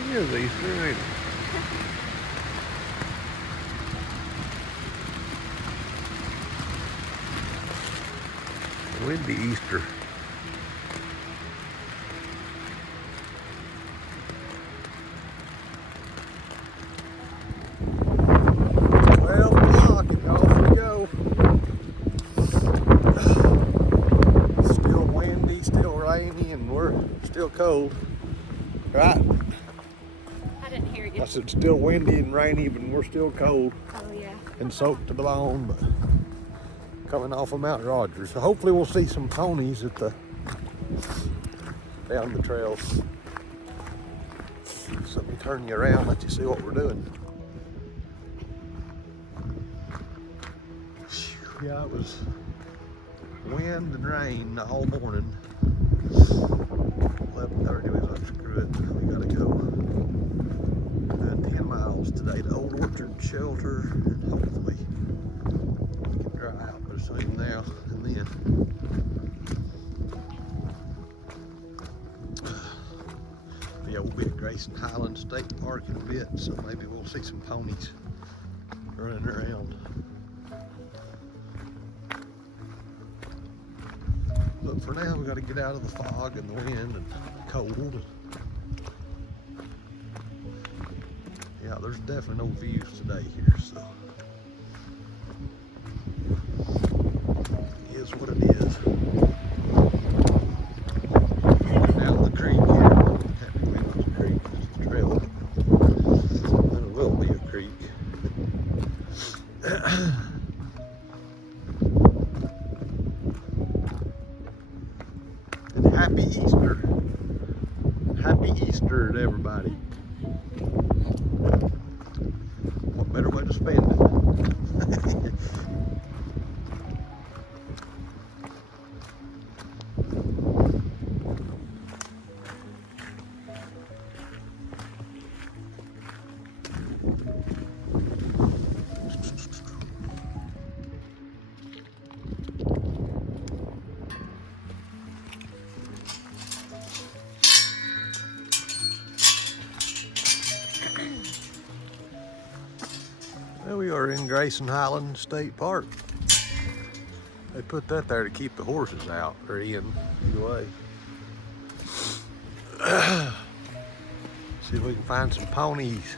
It is Easter, ain't it? Windy Easter. Still cold, right? I didn't hear you. I said still windy and rainy, but we're still cold. Oh yeah. And soaked to the bone, but coming off of Mount Rogers. So hopefully we'll see some ponies at the down the trails. So let me turn you around, let you see what we're doing. Yeah, it was wind and rain all morning. 11:30, we was like, screw it, we gotta go. 10 miles today to Old Orchard Shelter, and hopefully we can dry out between now and then. But yeah, we'll be at Grayson Highland State Park in a bit, so maybe we'll see some ponies running around. But for now, we got to get out of the fog and the wind and cold. Yeah, there's definitely no views today here, so it is what it is. Down the creek here, technically not a creek, it's a trail. And it will be a creek. And happy Easter. Happy Easter to everybody. What better way to spend it? Well, we are in Grayson Highland State Park. They put that there to keep the horses out, or in, either way. See if we can find some ponies.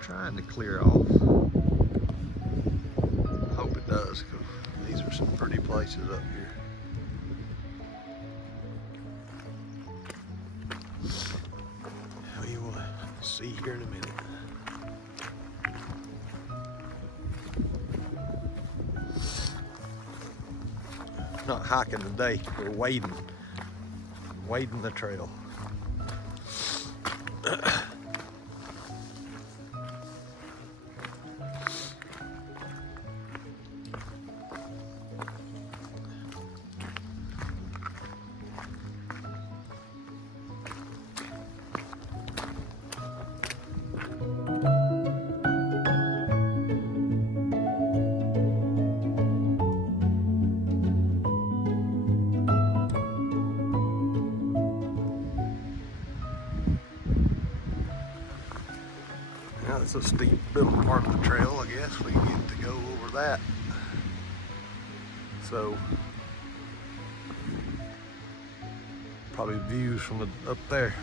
Trying to clear off. Hope it does, because these are some pretty places up here. We will see here in a minute. Not hiking today, we're wading the trail. Yeah, it's a steep little part of the trail, I guess. We get to go over that. So, probably views from up there.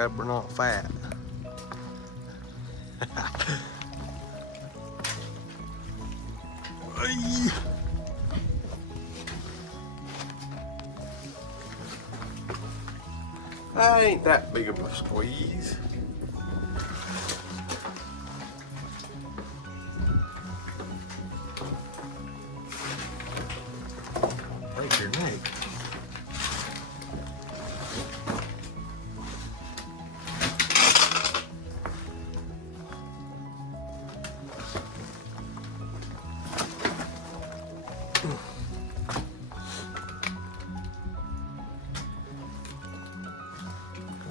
glad we're not fat. That ain't that big of a squeeze. Break your neck.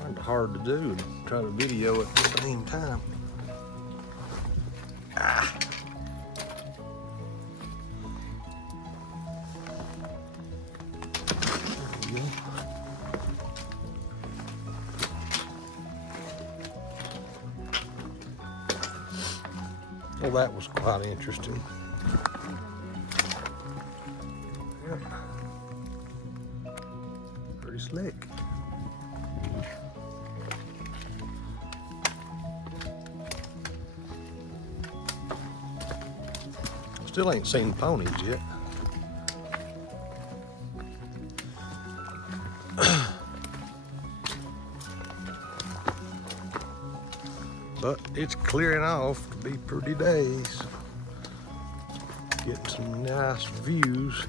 Kind of hard to do and try to video at the same time. Ah. There we go. Well, that was quite interesting. Yep. Pretty slick. Still ain't seen ponies yet. But it's clearing off to be pretty days. Getting some nice views.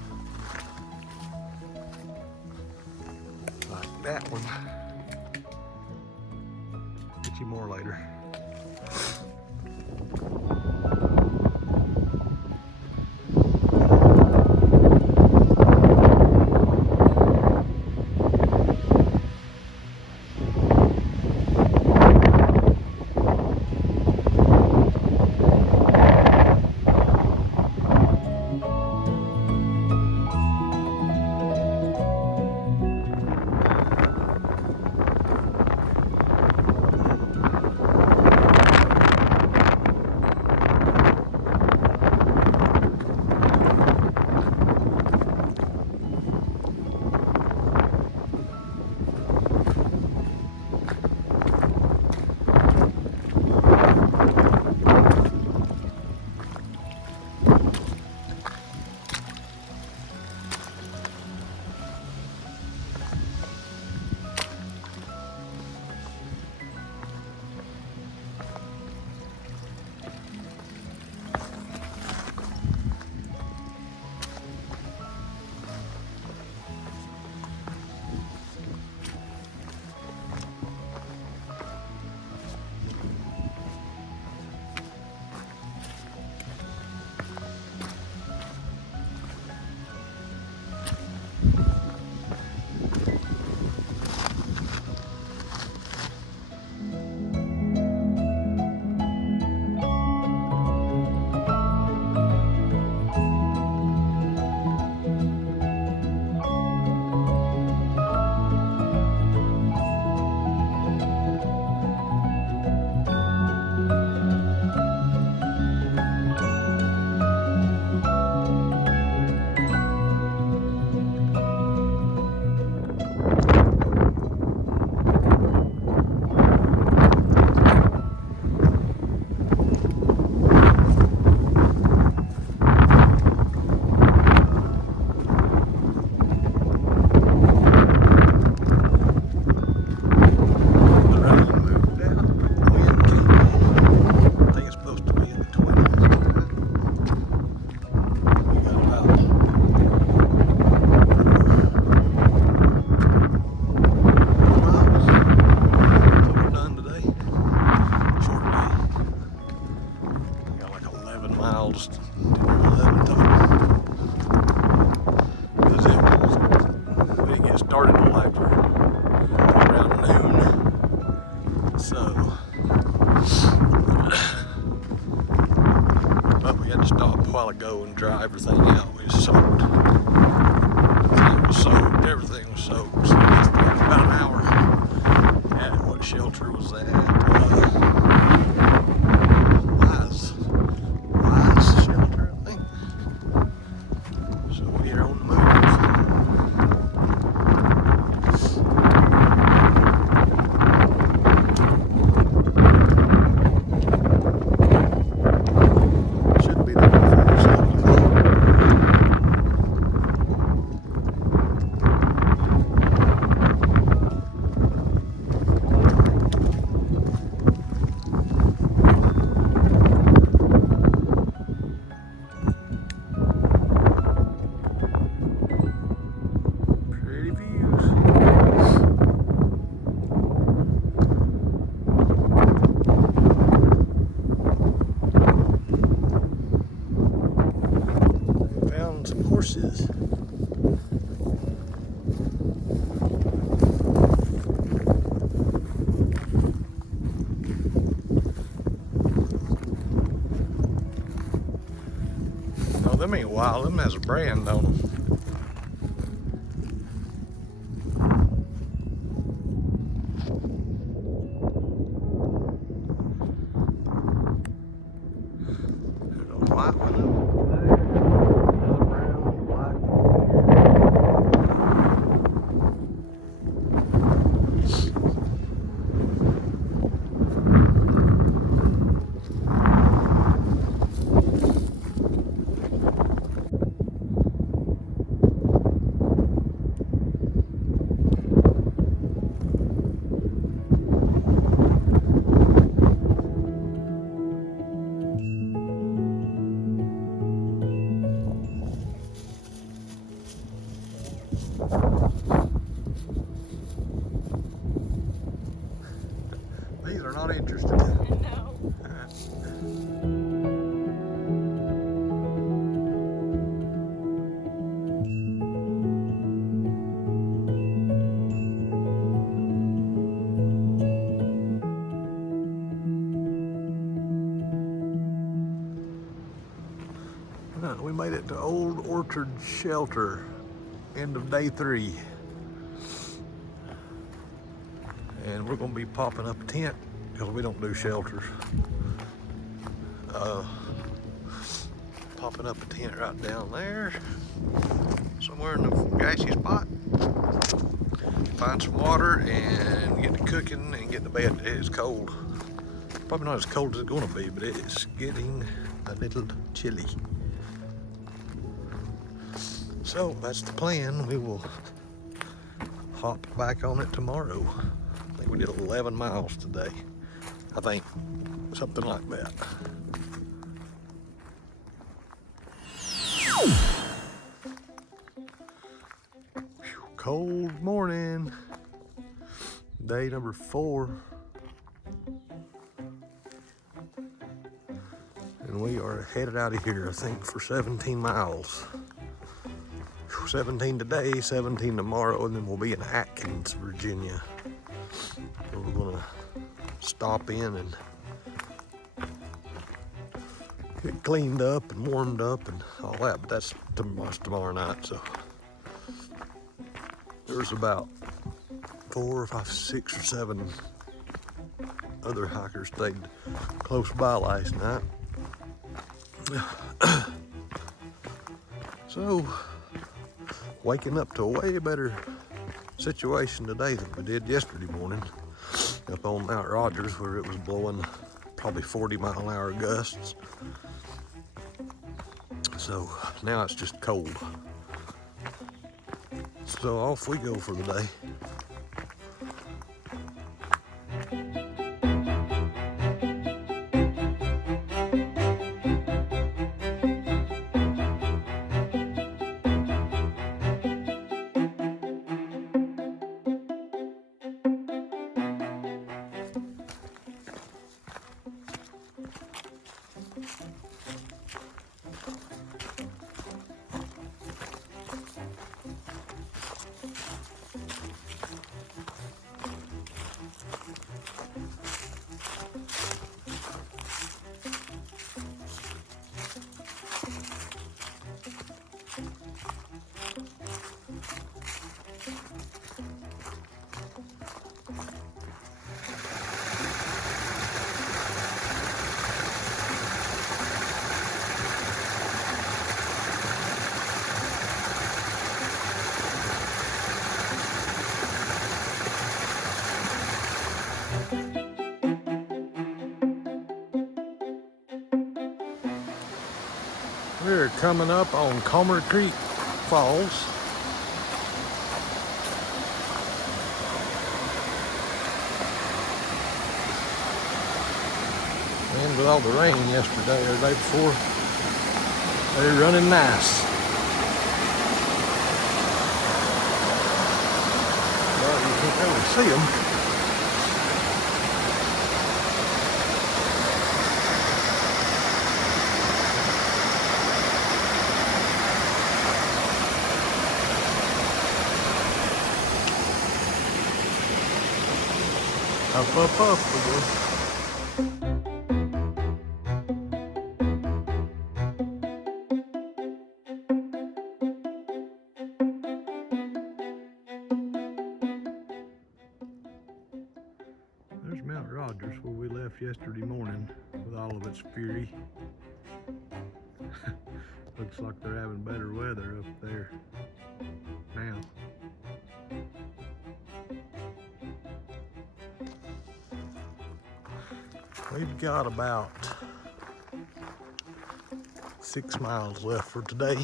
Like that one. Get you more later. miles to 11 total. Because we didn't get started till after around noon. So, but we had to stop a while ago and dry everything out. We was soaked. Everything was soaked. Everything was soaked. So it took about an hour. At what shelter was that? Shelter, I think. So we're on the move. horses. No, them ain't wild. Them has a brand on them. There's a white one up there. Another brown, black one These are not interested. No. We made it to Old Orchard Shelter, end of day 3. And we're gonna be popping up a tent because we don't do shelters. Popping up a tent right down there, somewhere in the gassy spot. Find some water and get to cooking and get to bed. It is cold. Probably not as cold as it's gonna be, but it's getting a little chilly. So that's the plan. We will hop back on it tomorrow. I think we did 11 miles today. I think, something like that. Whew, cold morning. Day number 4. And we are headed out of here, I think, for 17 miles. 17 today, 17 tomorrow, and then we'll be in Atkins, Virginia. So we're gonna stop in and get cleaned up and warmed up and all that, but that's tomorrow night. So there's about 4 or 5, 6 or 7 other hikers stayed close by last night. So waking up to a way better situation today than we did yesterday morning up on Mount Rogers, where it was blowing probably 40-mile-an-hour gusts. So now it's just cold. So off we go for the day. We're coming up on Comer Creek Falls. And with all the rain yesterday or the day before, they're running nice. Well, you can't really see them. Up, up, up, boy. There's Mount Rogers where we left yesterday morning with all of its fury. Looks like they're having better weather up there now. We've got about 6 miles left for today.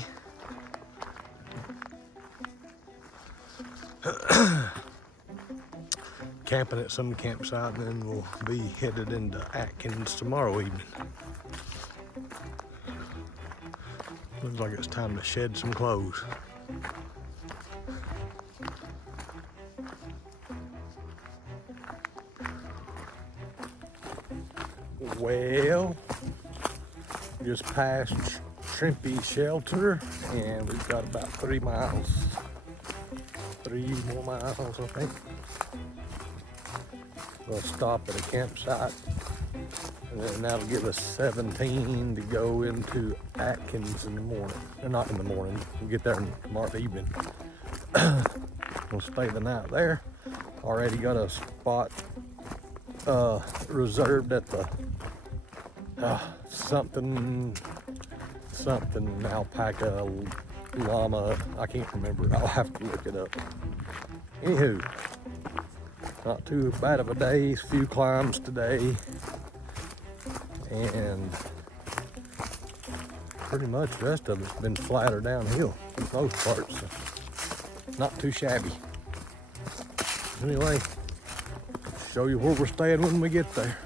Camping at some campsite, and then we'll be headed into Atkins tomorrow evening. Looks like it's time to shed some clothes. Well, just past Shrimpy Shelter, and we've got about 3 miles. 3 more miles, I think. We'll stop at a campsite, and then that'll give us 17 to go into Atkins in the morning. Or not in the morning, we'll get there tomorrow evening. We'll stay the night there. Already got a spot reserved at the something alpaca llama, I can't remember, I'll have to look it up. Anywho, not too bad of a day, few climbs today, and pretty much the rest of it's been flatter downhill for the most part, so not too shabby. Anyway, show you where we're staying when we get there.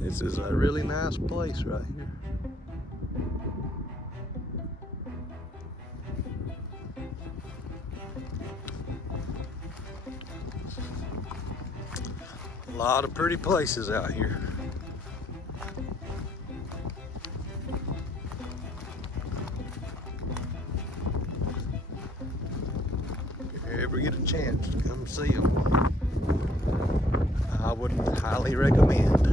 This is a really nice place right here. A lot of pretty places out here. If you ever get a chance to come see them, I would highly recommend.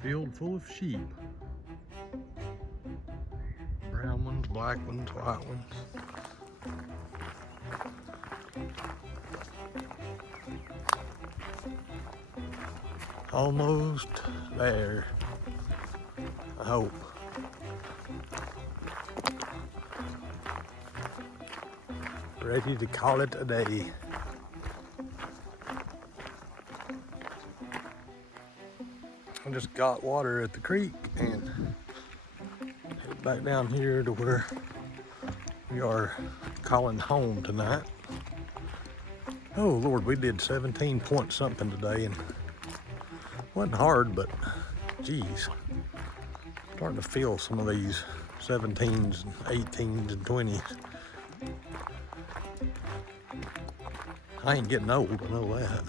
Field full of sheep. Brown ones, black ones, white ones. Almost there. I hope. Ready to call it a day. I just got water at the creek and headed back down here to where we are calling home tonight. Oh Lord, we did 17 point something today and wasn't hard, but geez, starting to feel some of these 17s and 18s and 20s. I ain't getting old, I know that.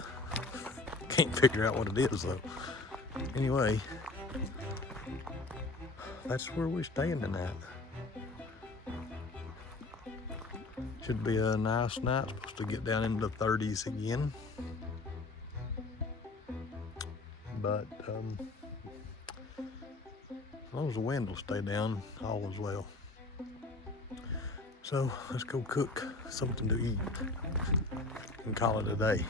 Can't figure out what it is though. Anyway, that's where we're staying tonight. Should be a nice night, supposed to get down into the 30s again. But as long as the wind will stay down, all is well. So let's go cook something to eat and call it a day.